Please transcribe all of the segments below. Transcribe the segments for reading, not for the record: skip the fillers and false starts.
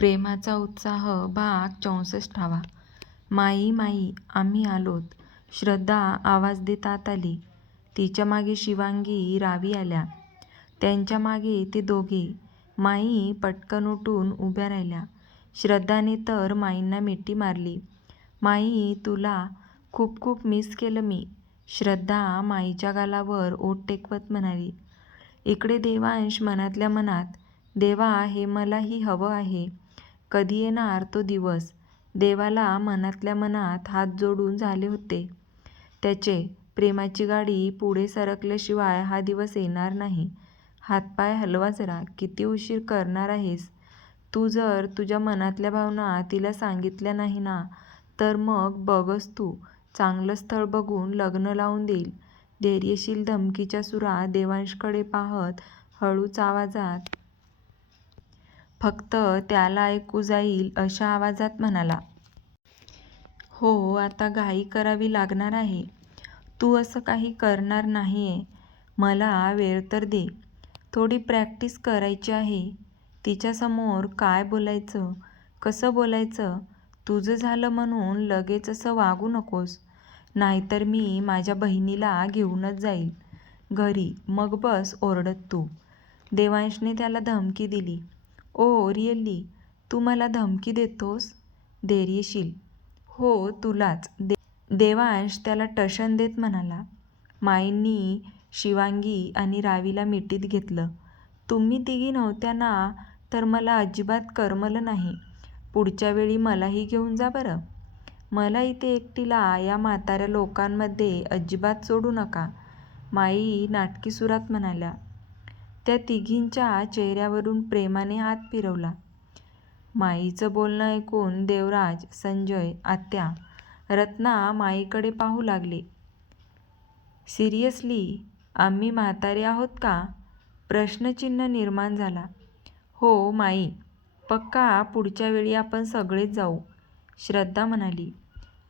प्रेमाचा उत्साह भाग 64. माई माई आम्ही आलोत. श्रद्धा आवाज देत आत आली. तिच्या मागे शिवांगी, रावी आल्या. त्यांच्या मागे ते दोघे. माई पटकन उठून उभ्या राहिल्या. श्रद्धाने तर माईंना मिठी मारली. माई तुला खूप खूप मिस केलं मी. श्रद्धा माईच्या गालावर ओठ टेकवत म्हणाली. इकडे देवांश मनातल्या मनात, देवा हे मलाही हवं आहे. कधी येणार तो दिवस. देवाला मनातल्या मनात हात जोडून झाले होते त्याचे. प्रेमाची गाडी पुढे सरकल्याशिवाय हा दिवस येणार नाही. हातपाय हलवा जरा. किती उशीर करणार आहेस तू? जर तुझ्या मनातल्या भावना तिला सांगितल्या नाही ना, तर मग बघच तू, चांगलं स्थळ बघून लग्न लावून देईल. धैर्यशील धमकीच्या सुरात देवांशकडे पाहत हळूच आवाजात, फक्त त्याला ऐकू जाईल अशा आवाजात म्हणाला. हो, आता घाई करावी लागणार आहे. तू असं काही करणार नाहीये. मला वेळ तर दे. थोडी प्रॅक्टिस करायची आहे. तिच्यासमोर काय बोलायचं, कसं बोलायचं. तुझं झालं म्हणून लगेच असं वागू नकोस. नाहीतर मी माझ्या बहिणीला घेऊनच जाईल घरी, मग बस ओरडत तू. देवांशने त्याला धमकी दिली. Oh really? तू मला धमकी देतोस? धैर्यशील. हो, तुलाच. देवांश त्याला टशन देत म्हणाला. माईंनी शिवांगी आणि रावीला मिठीत घेतलं. तुम्ही तिघी नव्हत्या ना, तर मला अजिबात करमलं नाही. पुढच्या वेळी मलाही घेऊन जा बरं. मला इथे एकटीला या म्हाताऱ्या लोकांमध्ये अजिबात सोडू नका, माई नाटकी सुरात म्हणाल्या. त्या तिघींच्या चेहऱ्यावरून प्रेमाने हात फिरवला. माईचं बोलणं ऐकून देवराज, संजय, आत्या, रत्ना माईकडे पाहू लागले. सिरियसली आम्ही म्हातारे आहोत का? प्रश्नचिन्ह निर्माण झाला. हो माई, पक्का पुढच्या वेळी आपण सगळेच जाऊ, श्रद्धा म्हणाली.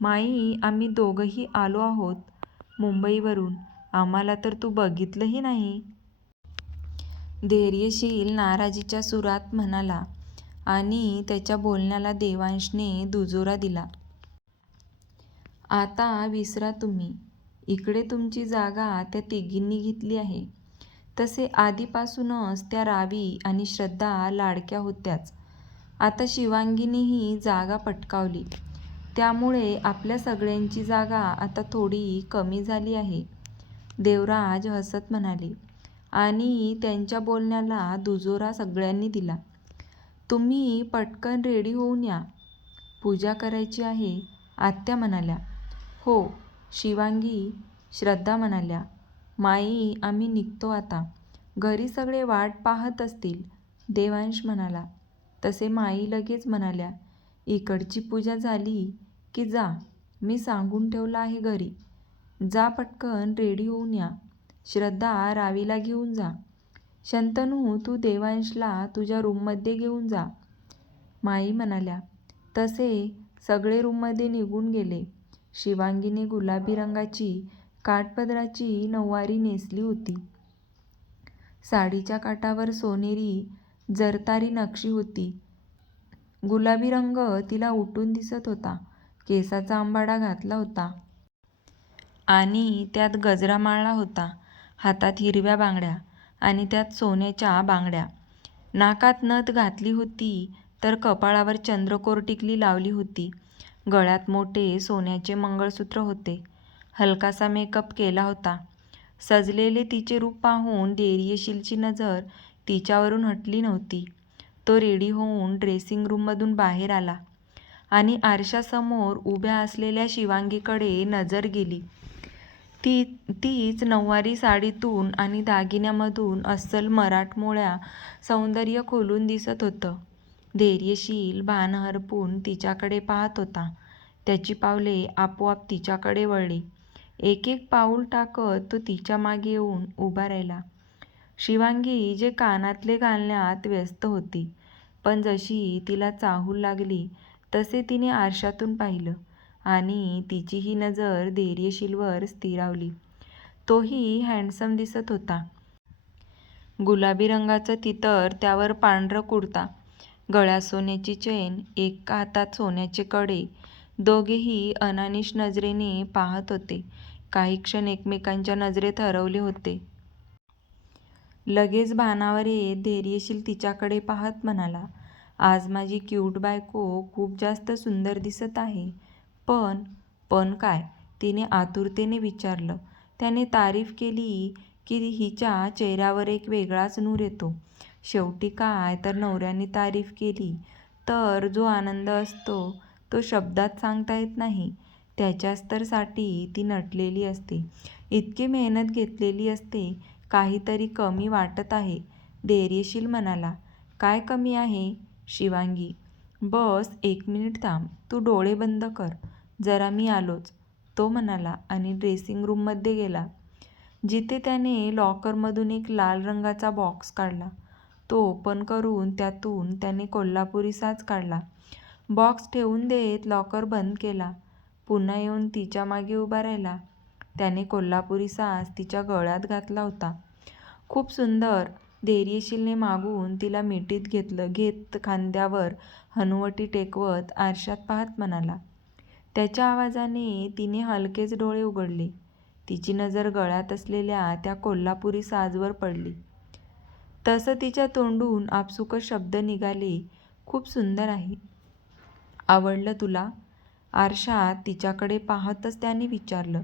माई आम्ही दोघंही आलो आहोत मुंबईवरून. आम्हाला तर तू बघितलंही नाही. धैर्यशील नाराजीच्या सुरात म्हणाला आणि त्याच्या बोलण्याला देवांशने दुजोरा दिला. आता विसरा तुम्ही. इकडे तुमची जागा त्या तिघींनी घेतली आहे. तसे आधीपासूनच त्या रावी आणि श्रद्धा लाडक्या होत्याच. आता शिवांगीनेही जागा पटकावली. त्यामुळे आपल्या सगळ्यांची जागा आता थोडी कमी झाली आहे, देवराज हसत म्हणाले. आणि त्यांच्या बोलण्याला दुजोरा सगळ्यांनी दिला. तुम्ही पटकन रेडी होऊन या. पूजा करायची आहे, आत्या म्हणाल्या. हो, शिवांगी, श्रद्धा म्हणाल्या. माई आम्ही निघतो आता. घरी सगळे वाट पाहत असतील, देवांश म्हणाला. तसे माई लगेच म्हणाल्या. इकडची पूजा झाली की जा. मी सांगून ठेवलं आहे घरी. जा पटकन रेडी होऊन या. श्रद्धा रावीला घेऊन जा. शंतनू तू देवांशला तुझ्या रूममध्ये घेऊन जा, माई म्हणाल्या. तसे सगळे रूममध्ये निघून गेले. शिवांगीने गुलाबी रंगाची काठपदराची नऊवारी नेसली होती. साडीच्या काठावर सोनेरी जरतारी नक्षी होती. गुलाबी रंग तिला उठून दिसत होता. केसाचा अंबाडा घातला होता आणि त्यात गजरा माळला होता. हातात हिरव्या बांगड्या आणि त्यात सोन्याच्या बांगड्या. नाकात नथ घातली होती तर कपाळावर चंद्रकोर टिकली लावली होती. गळ्यात मोठे सोन्याचे मंगळसूत्र होते. हलकासा मेकअप केला होता. सजलेले तिचे रूप पाहून धैर्यशीलची नजर तिच्यावरून हटली नव्हती. तो रेडी होऊन ड्रेसिंग रूममधून बाहेर आला आणि आरशासमोर उभ्या असलेल्या शिवांगीकडे नजर गेली. तीच नऊवारी साडीतून आणि दागिन्यामधून अस्सल मराठमोळ्या सौंदर्य खोलून दिसत होतं. धैर्यशील भान हरपून तिच्याकडे पाहत होता. त्याची पावले आपोआप तिच्याकडे वळली. एक एक पाऊल टाकत तो तिच्या मागे येऊन उभा राहिला. शिवांगी जे कानातले घालण्यात व्यस्त होती, पण जशी तिला चाहूल लागली तसे तिने आरशातून पाहिलं आणि तिचीही नजर धैर्यशीलवर स्थिरावली. तोही हँडसम दिसत होता. गुलाबी रंगाचं तितर, त्यावर पांढरं कुर्ता, गळ्यात सोन्याची चेन, एका हातात सोन्याचे कडे. दोघेही अनानिश नजरेने पाहत होते. काही क्षण एकमेकांच्या नजरेत हरवले होते. लगेच भानावर येत धैर्यशील तिच्याकडे पाहत म्हणाला, आज माझी क्यूट बायको खूप जास्त सुंदर दिसत आहे. पण काय? तिने आतुरतेने विचारलं. त्याने तारीफ केली की हिच्या चेहऱ्यावर एक वेगळाच नूर येतो. शेवटी काय तर नवऱ्याने तारीफ केली तर जो आनंद असतो तो शब्दात सांगता येत नाही. त्याच्याच तर साठी ती नटलेली असते. इतकी मेहनत घेतलेली असते. काहीतरी कमी वाटत आहे. धैर्यशील म्हणाला, काय कमी आहे शिवांगी? बस 1 मिनिट थांब. तू डोळे बंद कर. जरा मी आलोच, तो म्हणाला आणि ड्रेसिंग रूममध्ये गेला. जिथे त्याने लॉकरमधून एक लाल रंगाचा बॉक्स काढला. तो ओपन करून त्यातून त्याने कोल्हापुरी साज काढला. बॉक्स ठेवून देत लॉकर बंद केला. पुन्हा येऊन तिच्या मागे उभा राहिला. त्याने कोल्हापुरी साज तिच्या गळ्यात घातला होता. खूप सुंदर. धैर्यशीलने मागून तिला मिठीत घेत खांद्यावर हनुवटी टेकवत आरशात पाहत म्हणाला. त्याच्या आवाजाने तिने हलकेच डोळे उघडले. तिची नजर गळ्यात असलेल्या त्या कोल्हापुरी साजवर पडली. तसं तिच्या तोंडून आपसुकच शब्द निघाले, खूप सुंदर आहे. आवडलं तुला? आरशात तिच्याकडे पाहतच त्याने विचारलं.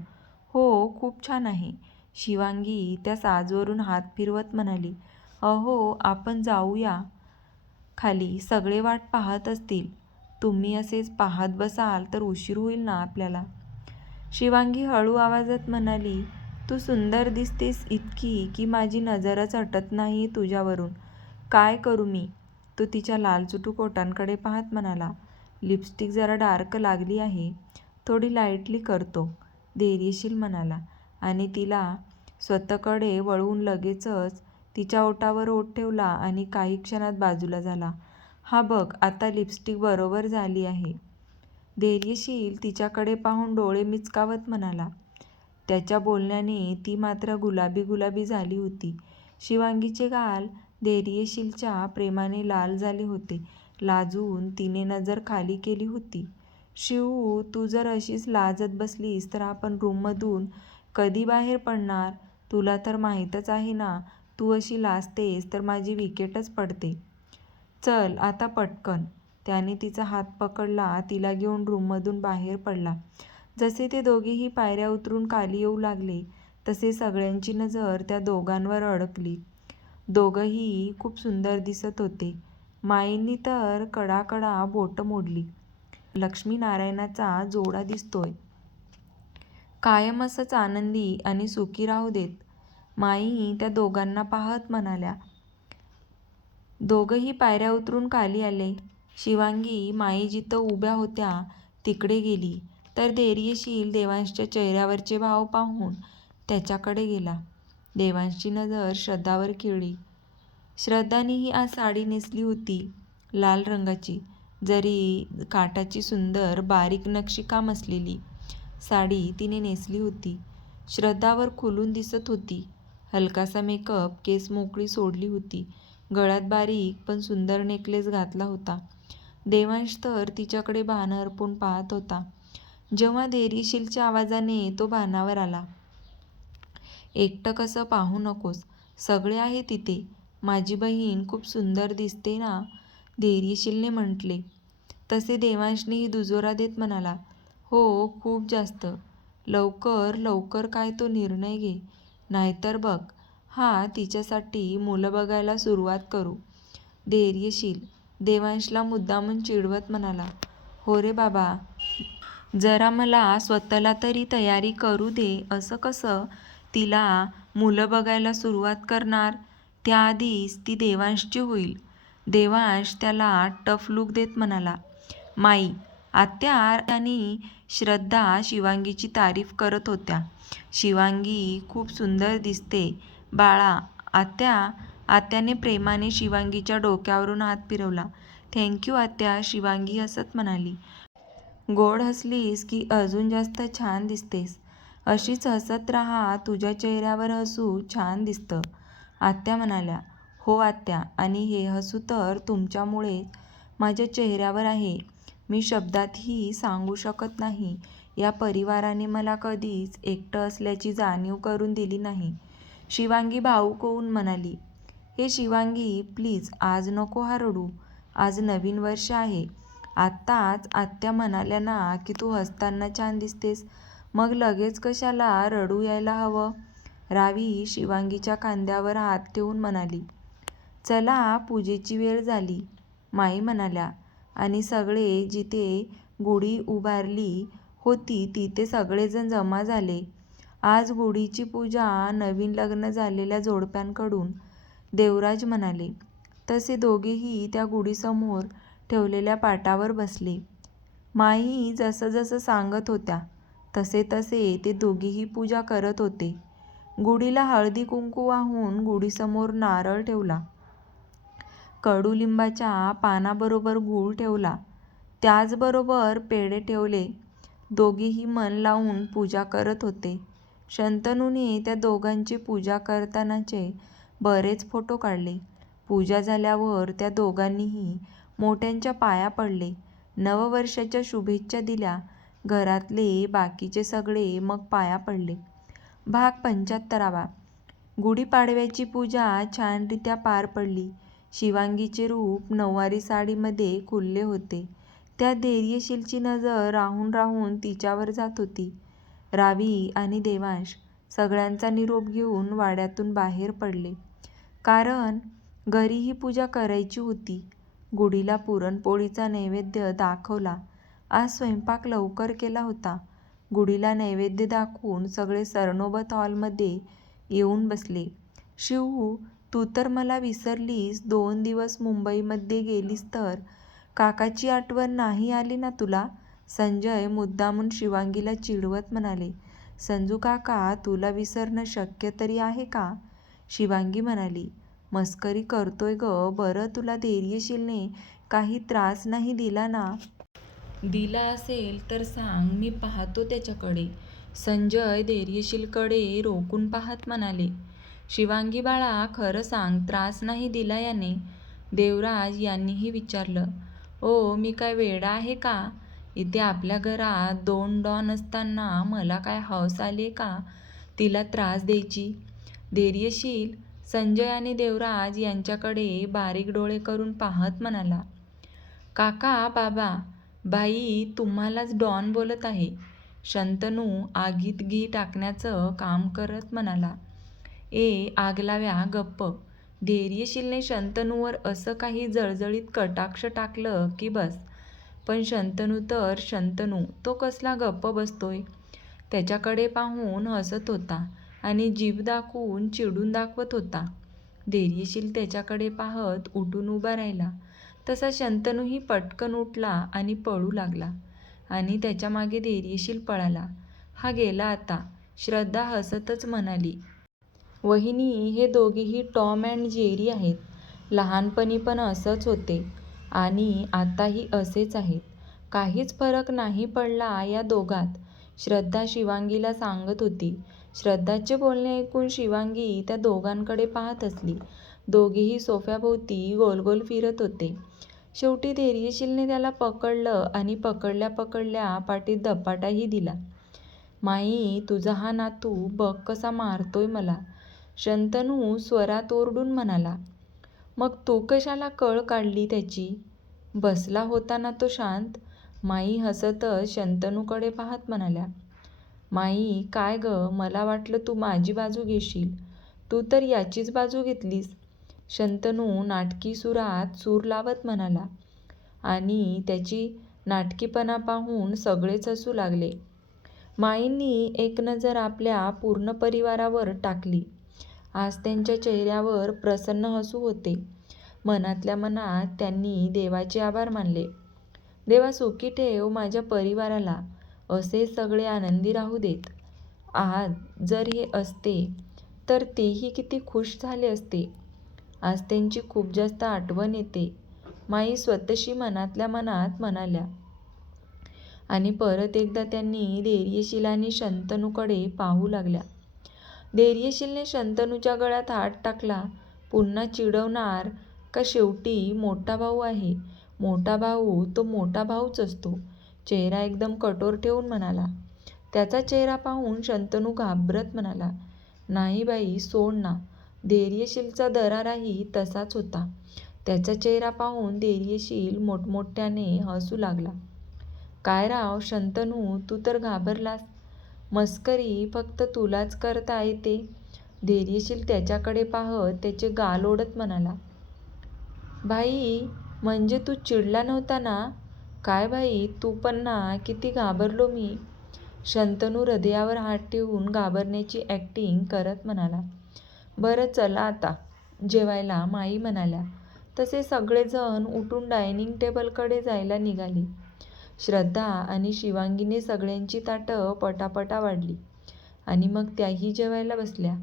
हो, खूप छान आहे. शिवांगी त्या साजवरून हात फिरवत म्हणाली. अहो, आपण जाऊया खाली. सगळे वाट पाहत असतील. तुम्ही असेच पाहत बसाल तर उशीर होईल ना आपल्याला. शिवांगी हळू आवाजात म्हणाली, तू सुंदर दिसतेस इतकी की माझी नजरच हटत नाही तुझ्यावरून. काय करू मी? तो तिच्या लालचुटूक ओठांकडे पाहत म्हणाला. लिपस्टिक जरा डार्क लागली आहे. थोडी लाईटली करतो, धैर्यशील म्हणाला आणि तिला स्वतःकडे वळवून लगेचच तिच्या ओठावर ओठ ठेवला आणि काही क्षणात बाजूला झाला. हा बघ, आता लिपस्टिक बरोबर झाली आहे. धैर्यशील तिच्याकडे पाहून डोळे मिचकावत म्हणाला. त्याच्या बोलण्याने ती मात्र गुलाबी गुलाबी झाली होती. शिवांगीचे गाल धैर्यशीलच्या प्रेमाने लाल झाले होते. लाजून तिने नजर खाली केली होती. शिवू, तू जर अशीच लाजत बसलीस तर आपण रूममधून कधी बाहेर पडणार? तुला तर माहीतच आहे ना, तू अशी लाजतेस तर माझी विकेटच पडते. चल आता पटकन. त्याने तिचा हात पकडला. तिला घेऊन रूममधून बाहेर पडला. जसे ते दोघेही पायऱ्या उतरून खाली येऊ लागले तसे सगळ्यांची नजर त्या दोघांवर अडकली. दोघंही खूप सुंदर दिसत होते. माईंनी तर कडाकडा बोटं मोडली. लक्ष्मीनारायणाचा जोडा दिसतोय. कायम असंच आनंदी आणि सुखी राहू देत. माई त्या दोघांना पाहत म्हणाल्या. दोघंही पायऱ्या उतरून खाली आले. शिवांगी माई जिथं उभ्या होत्या तिकडे गेली तर धैर्यशील देवांशच्या चेहऱ्यावरचे भाव पाहून त्याच्याकडे गेला. देवांशची नजर श्रद्धावर खिळली. श्रद्धानेही आज साडी नेसली होती, लाल रंगाची, जरी काठाची सुंदर बारीक नक्षीकाम असलेली साडी तिने नेसली होती. श्रद्धावर खुलून दिसत होती. हलकासा मेकअप, केस मोकळी सोडली होती. गळ्यात बारीक पण सुंदर नेकलेस घातला होता. देवांश तर तिच्याकडे भान हरपून पाहत होता. जेव्हा धैर्यशीलच्या आवाजाने तो भानावर आला. एकटं कसं पाहू नकोस, सगळे आहे तिथे. माझी बहीण खूप सुंदर दिसते ना, धैर्यशीलने म्हटले. तसे देवांशनेही दुजोरा देत म्हणाला, हो, खूप जास्त. लवकर लवकर काय तो निर्णय घे, नाहीतर बघ हा तिच्यासाठी मुलं बघायला सुरुवात करू. धैर्यशील देवांशला मुद्दामून चिडवत म्हणाला. हो रे बाबा, जरा मला स्वतःला तरी तयारी करू दे. असं कसं तिला मुलं बघायला सुरुवात करणार? त्याआधीच ती देवांशची होईल. देवांश त्याला टफ लुक देत म्हणाला. माई, आत्या आणि श्रद्धा शिवांगीची तारीफ करत होत्या. शिवांगी खूप सुंदर दिसते बाळा. आत्याने प्रेमाने शिवांगीच्या डोक्यावरून हात फिरवला. थँक्यू आत्या, शिवांगी हसत म्हणाली. गोड हसलीस की अजून जास्त छान दिसतेस. अशीच हसत राहा, तुझ्या चेहऱ्यावर हसू छान दिसतं, आत्या म्हणाल्या. हो आत्या, आणि हे हसू तर तुमच्यामुळेच माझ्या चेहऱ्यावर आहे. मी शब्दातही सांगू शकत नाही. या परिवाराने मला कधीच एकटं असल्याची जाणीव करून दिली नाही. शिवांगी भावूक होऊन म्हणाली, हे शिवांगी, प्लीज आज नको हा रडू. आज नवीन वर्ष आहे. आत्ताच आत्या म्हणाल्या ना की तू हसताना छान दिसतेस, मग लगेच कशाला रडू यायला हवं. रावी शिवांगीच्या खांद्यावर हात ठेवून म्हणाली, चला पूजेची वेळ झाली. माई म्हणाल्या आणि सगळे जिथे गुढी उभारली होती तिथे सगळेजण जमा झाले. आज गुढीची पूजा नवीन लग्न झालेल्या जोडप्यांकडून. देवराज म्हणाले. तसे दोघेही त्या गुढीसमोर ठेवलेल्या पाटावर बसले. माई जसं जसं सांगत होत्या तसे तसे ते दोघेही पूजा करत होते. गुढीला हळदी कुंकू वाहून गुढीसमोर नारळ ठेवला. कडुलिंबाच्या पानाबरोबर गूळ ठेवला. त्याचबरोबर पेढे ठेवले. दोघेही मन लावून पूजा करत होते. शंतनूने त्या दोघांची पूजा करतानाचे बरेच फोटो काढले. पूजा झाल्यावर त्या दोघांनीही मोठ्यांच्या पाया पडले. नववर्षाच्या शुभेच्छा दिल्या. घरातले बाकीचे सगळे मग पाया पडले. भाग 75. गुढीपाडव्याची पूजा छानरित्या पार पडली. शिवांगीचे रूप नऊवारी साडीमध्ये खुलले होते. त्या धैर्यशीलची नजर राहून राहून तिच्यावर जात होती. रावी आणि देवांश सगळ्यांचा निरोप घेऊन वाड्यातून बाहेर पडले. कारण घरीही पूजा करायची होती. गुढीला पुरणपोळीचा नैवेद्य दाखवला. आज स्वयंपाक लवकर केला होता. गुढीला नैवेद्य दाखवून सगळे सरनोबत हॉलमध्ये येऊन बसले. शिवू, तू तर मला विसरलीस. 2 दिवस मुंबईमध्ये गेलीस तर काकाची आठवण नाही आली ना तुला? संजय मुद्दामून शिवांगीला चिडवत म्हणाले. संजू काका, तुला विसरणं शक्य तरी आहे का? शिवांगी म्हणाली, मस्करी करतोय ग. बरं, तुला धैर्यशीलने काही त्रास नाही दिला ना? दिला असेल तर सांग, मी पाहतो त्याच्याकडे. संजय धैर्यशीलकडे रोखून पाहत म्हणाले. शिवांगी बाळा, खरं सांग, त्रास नाही दिला याने? देवराज यांनीही विचारलं. ओ, मी काय वेडा आहे का? इथे आपल्या घरात 2 डॉन असताना मला काय हौस आली का तिला त्रास द्यायची? धैर्यशील संजय आणि देवराज यांच्याकडे बारीक डोळे करून पाहत म्हणाला. काका, बाबा, बाई तुम्हालाच डॉन बोलत आहे. शंतनू आगीत घी टाकण्याचं काम करत म्हणाला. आग लाव्या, गप्प. धैर्यशीलने शंतनूवर असं काही जळजळीत कटाक्ष टाकलं की बस. पण शंतनू तर शंतनू, तो कसला गप्प बसतोय? त्याच्याकडे पाहून हसत होता आणि जीभ दाखवून चिडून दाखवत होता. धैर्यशील त्याच्याकडे पाहत उठून उभा राहिला. तसा शंतनूही पटकन उठला आणि पळू लागला आणि त्याच्या मागे धैर्यशील पळाला. हा गेला आता. श्रद्धा हसतच म्हणाली. वहिनी, हे दोघेही टॉम अँड जेरी आहेत. लहानपणी पण असंच होते आणि आताही असेच आहेत. काहीच फरक नाही पडला या दोघात. श्रद्धा शिवांगीला सांगत होती. श्रद्धाचे बोलणे ऐकून शिवांगी त्या दोघांकडे पाहत असली. दोघेही सोफ्याभोवती गोलगोल फिरत होते. शेवटी धैर्यशीलने त्याला पकडलं आणि पकडल्या पकडल्या पाठीत धपाटाही दिला. माई, तुझा हा नातू बघ कसा मारतोय मला. शंतनू स्वरात ओरडून म्हणाला. मग तू कशाला कळ काढली त्याची? बसला होता ना तो शांत. माई हसतच शंतनूकडे पाहत म्हणाल्या. माई, काय ग, मला वाटलं तू माझी बाजू घेशील. तू तर याचीच बाजू घेतलीस. शंतनू नाटकी सुरात सूर लावत म्हणाला आणि त्याची नाटकीपणा पाहून सगळेच हसू लागले. माईंनी एक नजर आपल्या पूर्ण परिवारावर टाकली. आज त्यांच्या चेहऱ्यावर प्रसन्न हसू होते. मनातल्या मनात त्यांनी देवाचे आभार मानले. देवा, सुखी ठेव माझ्या परिवाराला. असे सगळे आनंदी राहू देत. आज जर हे असते तर तेही किती खुश झाले असते. आज त्यांची खूप जास्त आठवण येते. माई स्वतःशी मनातल्या मनात म्हणाल्या आणि परत एकदा त्यांनी धैर्यशील आणि शंतनूकडे पाहू लागल्या. धैर्यशीलने शंतनूच्या गळ्यात हात टाकला. पुन्हा चिडवणार का? शेवटी मोठा भाऊ आहे. मोठा भाऊ तो मोठा भाऊच असतो, चेहरा एकदम कठोर ठेवून म्हणाला. त्याचा चेहरा पाहून शंतनू घाबरत म्हणाला, नाही बाई, सोड ना. धैर्यशीलचा दराराही तसाच होता. त्याचा चेहरा पाहून धैर्यशील मोठमोठ्याने हसू लागला. काय राव शंतनू, तू तर घाबरलास. मस्करी फक्त तुलाच करता येते. धैर्यशील त्याच्याकडे पाहत त्याचे गाल ओढत म्हणाला. भाई, म्हणजे तू चिडला नव्हता ना? काय भाई, तू पण ना, किती घाबरलो मी. शंतनू हृदयावर हात ठेवून घाबरण्याची ॲक्टिंग करत म्हणाला. बरं चला आता जेवायला, माई म्हणाल्या. तसे सगळेजण उठून डायनिंग टेबलकडे जायला निघाले. श्रद्धा आणि शिवांगीने सगळ्यांची ताटं पटापटा वाढली आणि मग त्याही जेवायला बसल्या.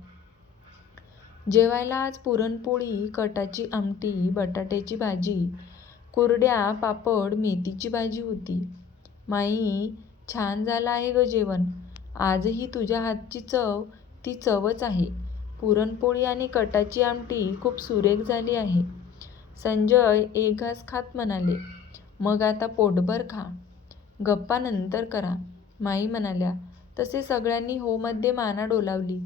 जेवायला आज पुरणपोळी, कटाची आमटी, बटाट्याची भाजी, कुरड्या, पापड, मेथीची भाजी होती. माई, छान झालं आहे ग जेवण. आजही तुझ्या हातची चव ती चवच आहे. पुरणपोळी आणि कटाची आमटी खूप सुरेख झाली आहे. संजय एक घास खात म्हणाले. मग आता पोटभर खा, गप्पा नंतर करा, माई म्हणाल्या. तसे सगळ्यांनी होमध्ये माना डोलावली.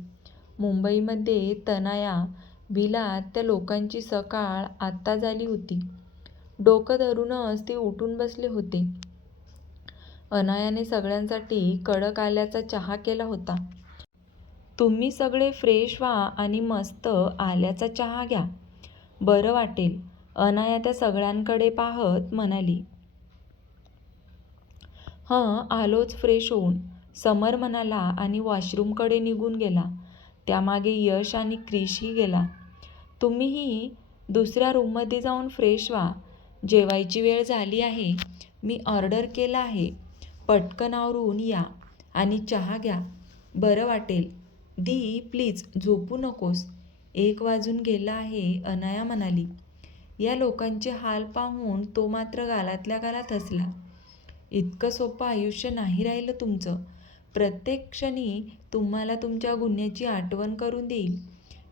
मुंबईमध्ये तनाया भिलात त्या लोकांची सकाळ आत्ता झाली होती. डोकं धरूनच ते उठून बसले होते. अनायाने सगळ्यांसाठी कडक आल्याचा चहा केला होता. तुम्ही सगळे फ्रेश व्हा आणि मस्त आल्याचा चहा घ्या, बरं वाटेल, अनाया त्या सगळ्यांकडे पाहत म्हणाली. हं, आलोच फ्रेश होऊन, समर म्हणाला आणि वॉशरूमकडे निघून गेला. त्यामागे यश आणि क्रिशही गेला. तुम्हीही दुसऱ्या रूममध्ये जाऊन फ्रेश व्हा. जेवायची वेळ झाली आहे. मी ऑर्डर केला आहे. पटकन आवरून या आणि चहा घ्या, बरं वाटेल. दी प्लीज झोपू नकोस. 1 वाजून गेला आहे, अनाया म्हणाली. या लोकांचे हाल पाहून तो मात्र गालातल्या गालात हसला. इतकं सोपं आयुष्य नाही राहिलं तुमचं. प्रत्येक क्षणी तुम्हाला तुमच्या गुन्ह्याची आठवण करून देईल.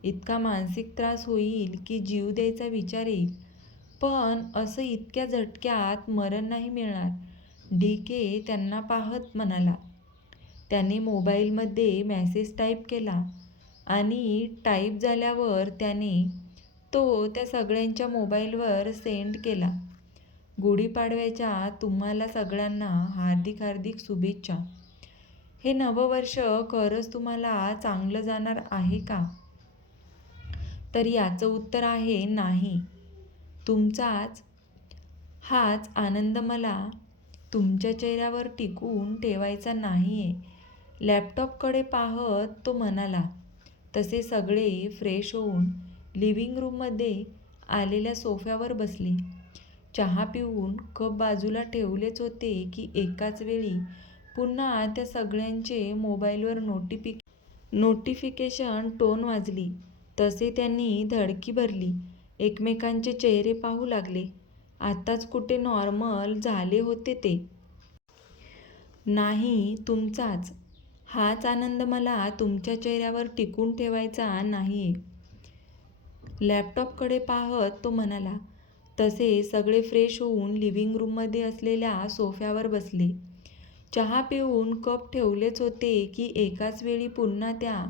इतका मानसिक त्रास होईल की जीव द्यायचा विचार येईल. पण असं इतक्या झटक्यात मरण नाही मिळणार. DK त्यांना पाहत म्हणाला. त्याने मोबाईलमध्ये मेसेज टाईप केला आणि टाईप झाल्यावर त्याने तो त्या सगळ्यांच्या मोबाईलवर सेंड केला. गुढीपाडव्याच्या तुम्हाला सगळ्यांना हार्दिक हार्दिक शुभेच्छा. हे नववर्ष खरंच तुम्हाला चांगलं जाणार आहे का? तर याचं उत्तर आहे नाही. तुमचाच हाच आनंद मला तुमच्या चेहऱ्यावर टिकवून ठेवायचा नाहीये. लॅपटॉपकडे पाहत तो म्हणाला. तसे सगळे फ्रेश होऊन लिव्हिंग रूममध्ये आलेल्या सोफ्यावर बसले. चहा पिऊन कप बाजूला ठेवलेच होते की एकाच वेळी पुन्हा त्या सगळ्यांचे मोबाईलवर नोटिफिकेशन टोन वाजली. तसे त्यांनी धडकी भरली. एकमेकांचे चेहरे पाहू लागले. आत्ताच कुठे नॉर्मल झाले होते ते. नाही, तुमचाच हाच आनंद मला तुमच्या चेहऱ्यावर टिकून ठेवायचा नाहीये. लॅपटॉपकडे पाहत तो म्हणाला. तसे सगळे फ्रेश होऊन लिव्हिंग रूममध्ये असलेल्या सोफ्यावर बसले. चहा पिऊन कप ठेवलेच होते की एकाच वेळी पुन्हा त्या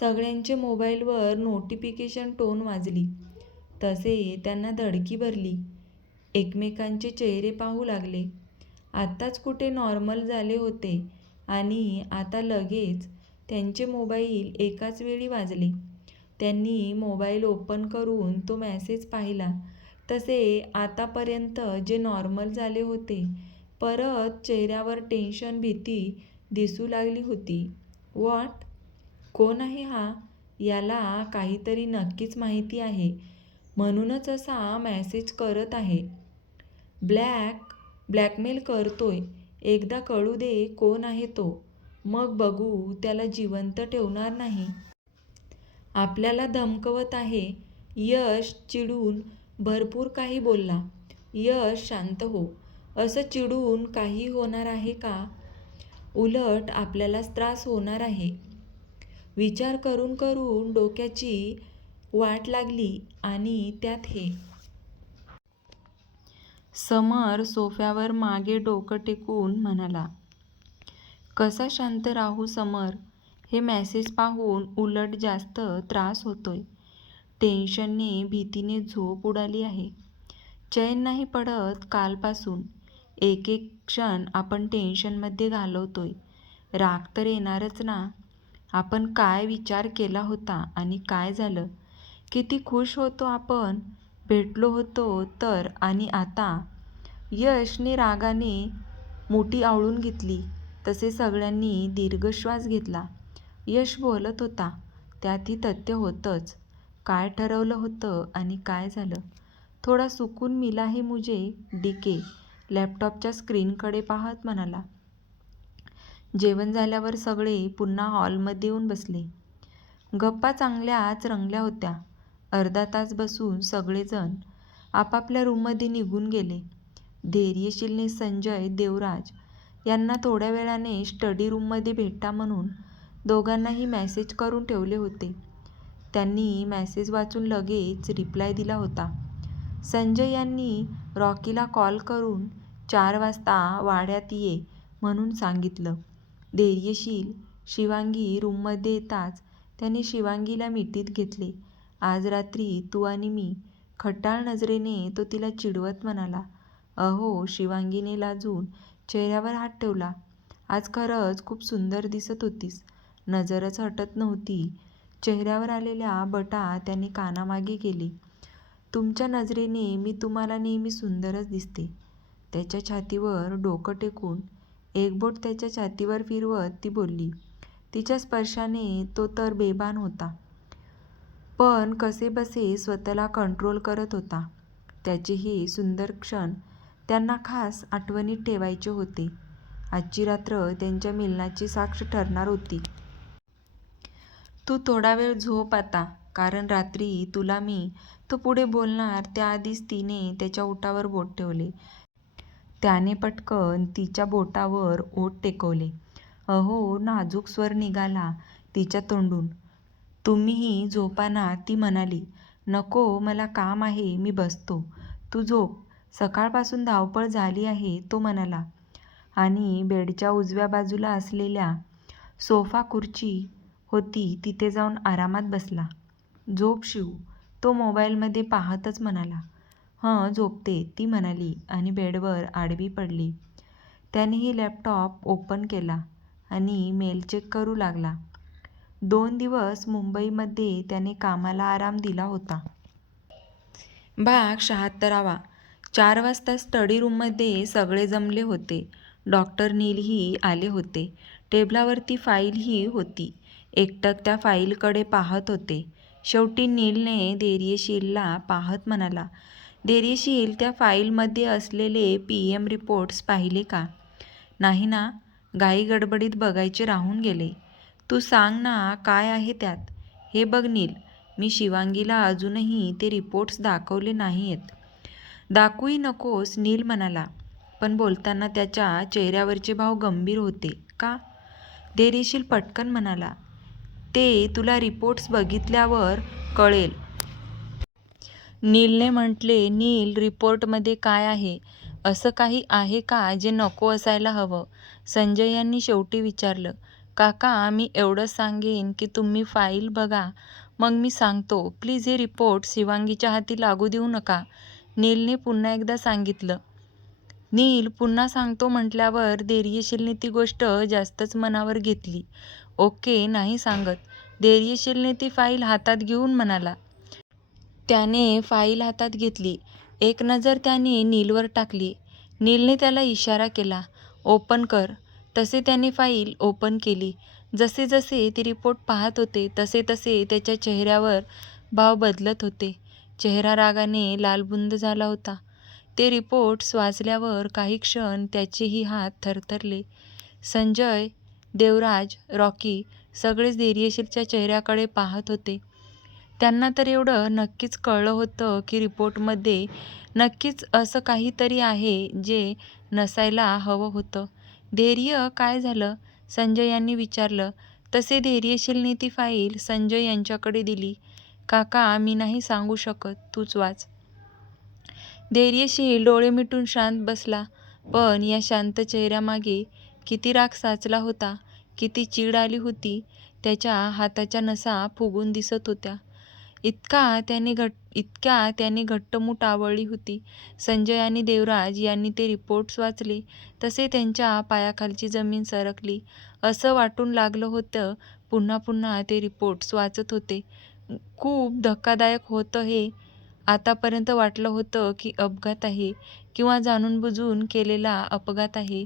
सगळ्यांचे मोबाईलवर नोटिफिकेशन टोन वाजली. तसे त्यांना धडकी भरली. एकमेकांचे चेहरे पाहू लागले. आत्ताच कुठे नॉर्मल झाले होते आणि आता लगेच त्यांचे मोबाईल एकाच वेळी वाजले. त्यांनी मोबाईल ओपन करून तो मेसेज पाहिला. तसे आतापर्यंत जे नॉर्मल झाले होते, परत चेहऱ्यावर टेन्शन, भीती दिसू लागली होती. व्हॉट? कोण आहे हा? याला काहीतरी नक्कीच माहिती आहे, म्हणूनच असा मेसेज करत आहे. ब्लॅकमेल करतोय. एकदा कळू दे कोण आहे तो, मग बघू त्याला जिवंत ठेवणार नाही. आपल्याला धमकवत आहे. यश चिडून भरपूर काही बोलला. यश, शांत हो. असं चिडून काही होणार आहे का? उलट आपल्यालाच त्रास होणार आहे. विचार करून करून डोक्याची वाट लागली आणि त्यात हे समर सोफ्यावर मागे डोकं टेकून म्हणाला, कसा शांत राहू समर? हे मेसेज पाहून उलट जास्त त्रास होतोय. टेन्शनने भीतीने झोप उडाली आहे. चैन नाही पडत कालपासून. एक एक क्षण आपण टेन्शनमध्ये घालवतोय. राग तर येणारच ना. आपण काय विचार केला होता आणि काय झालं? किती खुश होतो आपण, भेटलो होतो तर. आणि आता? यशने रागाने मुठी आवळून घेतली. तसे सगळ्यांनी दीर्घश्वास घेतला. यश बोलत होता, त्यातही तथ्य होतंच. काय ठरवलं होतं आणि काय झालं? थोडा सुकून मिला है मुझे. डीके लॅपटॉपच्या स्क्रीनकडे पाहत म्हणाला. जेवण झाल्यावर सगळे पुन्हा हॉलमध्ये येऊन बसले. गप्पा चांगल्याच रंगल्या होत्या. अर्धा तास बसून सगळेजण आपापल्या रूममध्ये निघून गेले. धैर्यशीलने संजय, देवराज यांना थोड्या वेळाने स्टडी रूममध्ये भेटा म्हणून दोघांनाही मेसेज करून ठेवले होते. त्यांनी मेसेज वाचून लगेच रिप्लाय दिला होता. संजय यांनी रॉकीला कॉल करून 4 वाजता वाड्यात ये म्हणून सांगितलं. धैर्यशील शिवांगी रूममध्ये येताच त्याने शिवांगीला मिठीत घेतले. आज रात्री तू आणि मी. खट्टाळ नजरेने तो तिला चिडवत म्हणाला. अहो, शिवांगीने लाजून चेहऱ्यावर हात ठेवला. आज खरंच खूप सुंदर दिसत होतीस. नजरच हटत नव्हती. चेहऱ्यावर आलेल्या बटा त्याने कानामागे गेले. तुमच्या नजरेने मी तुम्हाला नेहमी सुंदरच दिसते. त्याच्या छातीवर डोकं टेकून एक बोट त्याच्या छातीवर फिरवत ती बोलली. तिच्या स्पर्शाने तो तर बेभान होता, पण कसेबसे स्वतःला कंट्रोल करत होता. त्याचे हे सुंदर क्षण त्यांना खास आठवणीत ठेवायचे होते. आजची रात्र त्यांच्या मिलनाची साक्ष ठरणार होती. तू थोडा वेळ झोप आता, कारण रात्री तुला मी. तो पुढे बोलणार त्याआधीच तिने त्याच्या ओठावर बोट ठेवले. त्याने पटकन तिच्या बोटावर ओठ टेकवले. अहो, नाजूक स्वर निघाला तिच्या तोंडून. तुम्हीही झोपा ना, ती म्हणाली. नको, मला काम आहे, मी बसतो. तू झोप, सकाळपासून धावपळ झाली आहे, तो म्हणाला. आणि बेडच्या उजव्या बाजूला असलेल्या सोफा खुर्ची होती तिथे जाऊन आरामात बसला. झोप शिव, तो मोबाईलमध्ये पाहतच म्हणाला. हं, झोपते, ती म्हणाली आणि बेडवर आडवी पडली. त्यानेही लॅपटॉप ओपन केला आणि मेल चेक करू लागला. 2 दिवस मुंबईमध्ये त्याने कामाला आराम दिला होता. भाग 76. 4 वाजता स्टडी रूममध्ये सगळे जमले होते. डॉक्टर नीलही आले होते. टेबलावरती फाईलही होती. एकटक त्या फाईलकडे पाहत होते. शेवटी नीलने धैर्यशीलला पाहत म्हणाला. धैर्यशील, त्या फाईलमध्ये असलेले PM रिपोर्ट्स पाहिले का? नाही ना, घाई गडबडीत बघायचे राहून गेले. तू सांग ना, काय आहे त्यात? हे बघ नील, मी शिवांगीला अजूनही ते रिपोर्ट्स दाखवले नाहीयेत. दाखवूही नकोस, नील म्हणाला. पण बोलताना त्याच्या चेहऱ्यावरचे भाव गंभीर होते. का? धैर्यशील पटकन म्हणाला. ते तुला रिपोर्ट्स बघितल्यावर कळेल. नीलने म्हटले. नील, रिपोर्टमध्ये काय आहे? असं काही आहे का जे नको असायला हवं? संजय यांनी शेवटी विचारलं. काका, मी एवढंच सांगेन की तुम्ही फाईल बघा, मग मी सांगतो. प्लीज हे रिपोर्ट शिवांगीच्या हाती लागू देऊ नका, नीलने पुन्हा एकदा सांगितलं. नील पुन्हा सांगतो म्हटल्यावर धैर्यशीलने ती गोष्ट जास्तच मनावर घेतली. ओके, नाही सांगत, धैर्यशीलने ती फाईल हातात घेऊन म्हणाला. त्याने फाईल हातात घेतली. एक नजर त्याने नीलवर टाकली. नीलने त्याला इशारा केला. ओपन कर. तसे त्याने फाईल ओपन केली. जसे जसे ते रिपोर्ट पाहत होते तसे तसे त्याच्या चेहऱ्यावर भाव बदलत होते. चेहरा रागाने लालबुंद झाला होता. ते रिपोर्ट्स वाचल्यावर काही क्षण त्याचेही हात थरथरले. संजय, देवराज, रॉकी सगळेच धैर्यशीलच्या चेहऱ्याकडे पाहत होते. त्यांना तर एवढं नक्कीच कळलं होतं की रिपोर्टमध्ये नक्कीच असं काहीतरी आहे जे नसायला हवं होतं. धैर्य, काय झालं? संजय यांनी विचारलं. तसे धैर्यशीलने ती फाईल संजय यांच्याकडे दिली. काका, मी नाही सांगू शकत, तूच वाच. धैर्यशील डोळे मिटून शांत बसला. पण या शांत चेहऱ्यामागे किती राग साचला होता, किती चीड आली होती. त्याच्या हाताच्या नसा फुगून दिसत होत्या. इतक्या त्याने घट्टमूठ आवळली होती. संजय आणि देवराज यांनी ते रिपोर्ट्स वाचले तसे त्यांच्या पायाखालची जमीन सरकली. असं वाटून लागलं होतं पुन्हा पुन्हा ते रिपोर्ट्स वाचत होते. खूप धक्कादायक होतं हे. आतापर्यंत वाटलं होतं की अपघात आहे किंवा जाणूनबुजून केलेला अपघात आहे.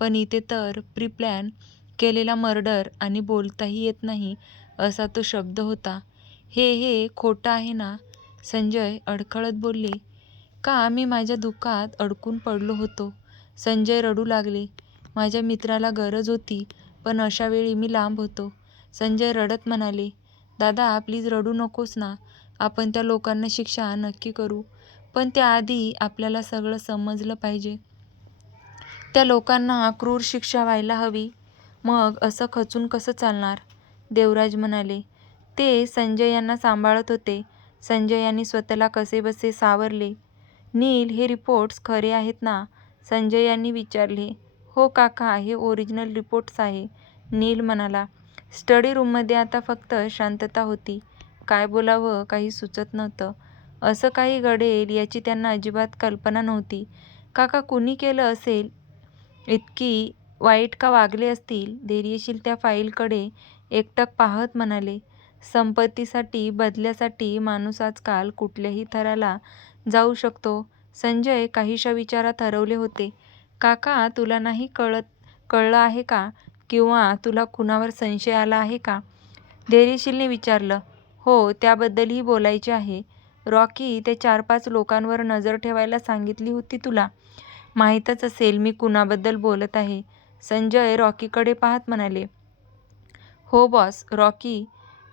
पण इथे तर प्री-प्लॅन केलेला मर्डर आणि बोलताही येत नाही असा तो शब्द होता. हे खोटं आहे ना? संजय अडखळत बोलले. का मी माझ्या दुःखात अडकून पडलो होतो. संजय रडू लागले. माझ्या मित्राला गरज होती पण अशा वेळी मी लांब होतो. संजय रडत म्हणाले, दादा प्लीज रडू नकोस ना. आपण त्या लोकांना शिक्षा नक्की करू. पण त्याआधी आपल्याला सगळं समजलं पाहिजे. त्या लोकांना क्रूर शिक्षा व्हायला हवी. मग असं खचून कसं चालणार? देवराज म्हणाले. ते संजय यांना सांभाळत होते. संजय यांनी स्वतःला कसेबसे सावरले. नील हे रिपोर्ट्स खरे आहेत ना? संजय यांनी विचारले. हो काका, हे ओरिजिनल रिपोर्ट्स आहे, नील म्हणाला. स्टडी रूममध्ये आता फक्त शांतता होती. काय बोलावं काही सुचत नव्हतं. असं काही घडेल याची त्यांना अजिबात कल्पना नव्हती. काका कुणी केलं असेल? इतकी वाईट का वागले असतील? धैर्यशील त्या फाईलकडे एकटक पाहत म्हणाले. संपत्तीसाठी, बदल्यासाठी माणूस आजकाल कुठल्याही थराला जाऊ शकतो. संजय काहीशा विचारात हरवले होते. काका तुला नाही कळलं आहे का? किंवा तुला कुणावर संशय आला आहे का? धैर्यशीलने विचारलं. हो, त्याबद्दलही बोलायचे आहे. रॉकी त्या 4-5 लोकांवर नजर ठेवायला सांगितली होती तुला. माहीतच असेल मी कुणाबद्दल बोलत आहे. संजय रॉकीकडे पाहत म्हणाले. हो बॉस, रॉकी.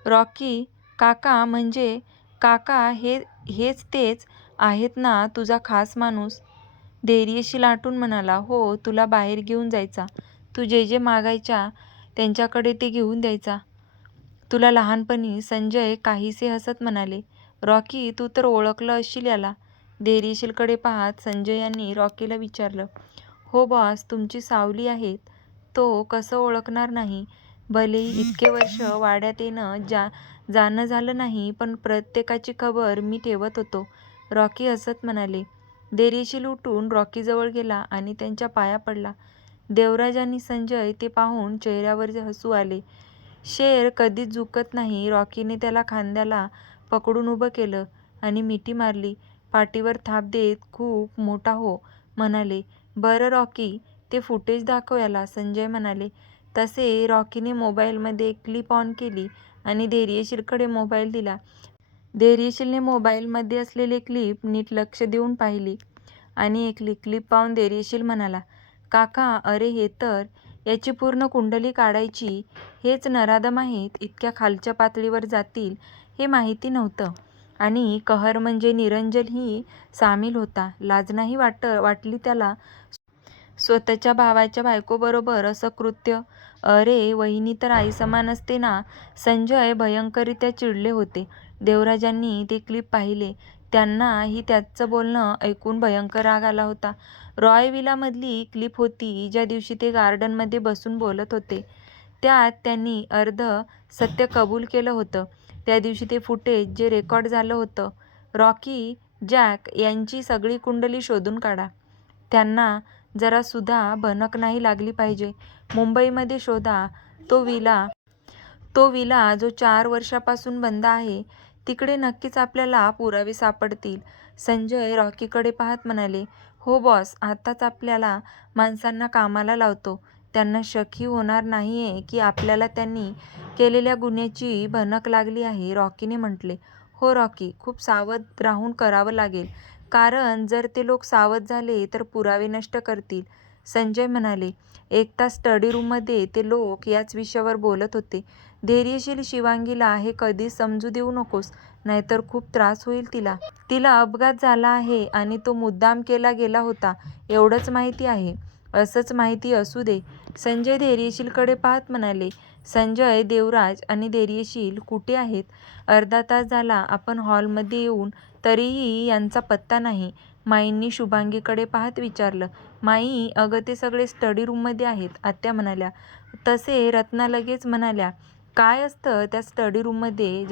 रॉकी काका म्हणजे? काका हेच तेच आहेत ना तुझा खास माणूस? धैर्यशील आटून म्हणाला. हो, तुला बाहेर घेऊन जायचा. तू जे जे मागायच्या त्यांच्याकडे ते घेऊन द्यायचा तुला लहानपणी. संजय काहीसे हसत म्हणाले. रॉकी तू तर ओळखलं असशील याला? धैर्यशीलकडे पाहत संजय यांनी रॉकीला विचारलं. हो बॉस, तुमची सावली आहेत. तो कसं ओळखणार नाही? भलेही इतके वर्ष वाड्यात येणं जाणं झालं नाही पण प्रत्येकाची खबर मी ठेवत होतो. रॉकी हसत म्हणाले. धैर्यशील उठून रॉकीजवळ गेला आणि त्यांच्या पाया पडला. देवराज आणि संजय ते पाहून चेहऱ्यावर हसू आले. शेर कधीच झुकत नाही. रॉकीने त्याला खांद्याला पकडून उभं केलं आणि मिठी मारली. पाठीवर थाप देत खूप मोठा हो म्हणाले. बरं रॉकी, ते फुटेज दाखव याला, संजय म्हणाले. तसे रॉकीने मोबाईलमध्ये एक क्लिप ऑन केली आणि धैर्यशीलकडे मोबाईल दिला. धैर्यशीलने मोबाईलमध्ये असलेले क्लिप नीट लक्ष देऊन पाहिली आणि एक क्लिप पाहून धैर्यशील म्हणाला. काका अरे हे तर, याची पूर्ण कुंडली काढायची. हेच नराधम आहेत. इतक्या खालच्या पातळीवर जातील हे माहिती नव्हतं. आणि कहर म्हणजे निरंजनही सामील होता. लाज नाही वाटली त्याला स्वतःच्या भावाच्या बायकोबरोबर असं कृत्य? अरे वहिनी तर आईसमान असते ना? संजय भयंकररित्या चिडले होते. देवराजांनी ते क्लिप पाहिले. त्यांनाही त्याचं बोलणं ऐकून भयंकर राग आला होता. रॉय विलामधली क्लिप होती ज्या दिवशी ते गार्डनमध्ये बसून बोलत होते. त्यात त्यांनी अर्ध सत्य कबूल केलं होतं. त्या दिवशी ते फुटेज जे रेकॉर्ड झालं होतं. रॉकी, जॅक यांची सगळी कुंडली शोधून काढा. त्यांना जरा सुद्धा भनक नाही लागली पाहिजे. मुंबईमध्ये शोधा तो विला जो 4 वर्षापासून बंद आहे. तिकडे नक्कीच आपल्याला पुरावे सापडतील. संजय रॉकीकडे पाहत म्हणाले. हो बॉस, आताच आपल्याला माणसांना कामाला लावतो. त्यांना शकही होणार नाहीये की आपल्याला त्यांनी केलेल्या गुन्ह्याची भनक लागली आहे. रॉकीने म्हटले. हो रॉकी, खूप सावध राहून करावं लागेल. कारण जर ते लोक सावध झाले तर पुरावे नष्ट करतील. संजय म्हणाले. 1 तास स्टडी रूममध्ये ते लोक याच विषयावर बोलत होते. धैर्यशील शिवांगीला हे कधीच समजू देऊ नकोस, नाहीतर खूप त्रास होईल तिला. तिला अपघात झाला आहे आणि तो मुद्दाम केला गेला होता एवढंच माहिती आहे. असंच माहिती असू दे. संजय धैर्यशीलकडे पाहत म्हणाले. संजय, देवराज आणि धैर्यशील कुठे आहेत? अर्धा तास झाला आपण हॉलमध्ये येऊन तरीही यांचा पत्ता नाही. माईंनी शुभांगीकडे पाहत विचारलं. माई, अगं ते सगळे स्टडी रूममध्ये आहेत, आत्या म्हणाल्या. तसे रत्ना लगेच म्हणाल्या, काय असतं त्या स्टडी रूममध्ये?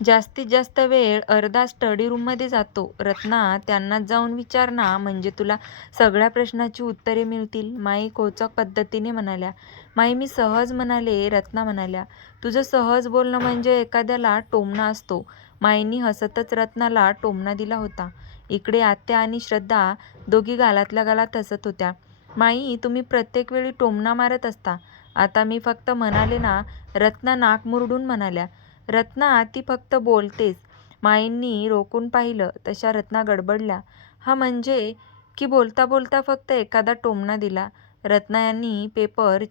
जास्तीत जास्त वेळ अर्धा स्टडी रूममध्ये जातो. रत्ना, त्यांनाच जाऊन विचार ना, म्हणजे तुला सगळ्या प्रश्नाची उत्तरे मिळतील, माई खोचक पद्धतीने म्हणाल्या. माई, मी सहज म्हणाले, रत्ना म्हणाल्या. तुझं सहज बोलणं म्हणजे एखाद्याला टोमणा असतो. माईंनी हसतच रत्नाला टोमणा दिला होता. इकडे आत्या आणि श्रद्धा दोघी गालातल्या गालात हसत होत्या. माई, तुम्ही प्रत्येक वेळी टोमणा मारत असता. आता मी फक्त म्हणाले ना, रत्ना नाक मुरडून म्हणाल्या. रत्ना, ती फक्त बोलतेच. माईंनी रोखून पाहिलं तशा रत्ना गडबडल्या. हा म्हणजे की बोलता बोलता फक्त एखादा टोमणा दिला. रत्ना यांनी पेपर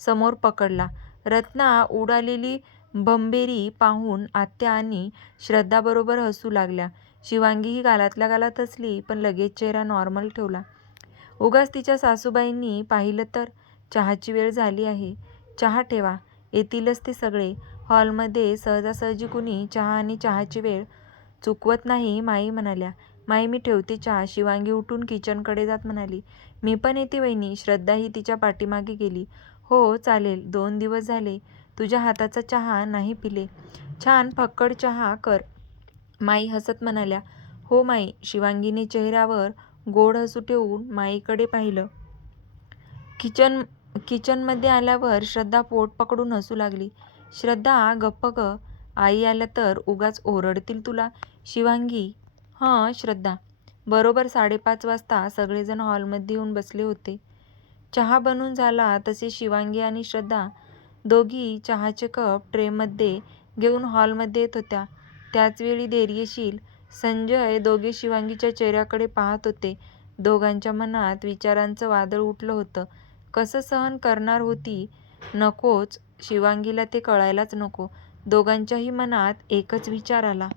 समोर पकडला. रत्ना उडालेली भंबेरी पाहून आत्या आणि श्रद्धाबरोबर हसू लागल्या. शिवांगीही गालातल्या गालात हसली, पण लगेच चेहरा नॉर्मल ठेवला. उगाच तिच्या सासूबाईंनी पाहिलं तर. चहाची वेळ झाली आहे, चहा ठेवा, येतीलच ते सगळे. हॉलमध्ये सहजासहजी कुणी चहा आणि चहाची वेळ चुकवत नाही, माई म्हणाल्या. माई, मी ठेवते चहा. शिवांगी उठून किचनकडे जात म्हणाली. मी पण येते वहिनी. श्रद्धाही तिच्या पाठीमागे गेली. हो चालेल. 2 दिवस झाले तुझ्या हाताचा चहा नाही पिले. छान फक्कड चहा कर, माई हसत म्हणाल्या. हो माई. शिवांगीने चेहऱ्यावर गोड हसू ठेवून माईकडे पाहिलं. किचनमध्ये आल्यावर श्रद्धा पोट पकडून हसू लागली. श्रद्धा, गप्प ग. आई आल्या तर उगाच ओरडतील तुला. शिवांगी, हं श्रद्धा. बरोबर 5:30 वाजता सगळेजण हॉलमध्ये येऊन बसले होते. चहा बनून झाला तसे शिवांगी आणि श्रद्धा दोघी चहाचे कप ट्रेमध्ये घेऊन हॉलमध्ये येत होत्या. त्याचवेळी धैर्यशील संजय दोघे शिवांगीच्या चेहऱ्याकडे पाहत होते. दोघांच्या मनात विचारांचं वादळ उठलं होतं. कसं सहन करणार होती? नकोच, शिवांगीला ते कळायलाच नको. दोघांच्याही मनात एकच विचार आला.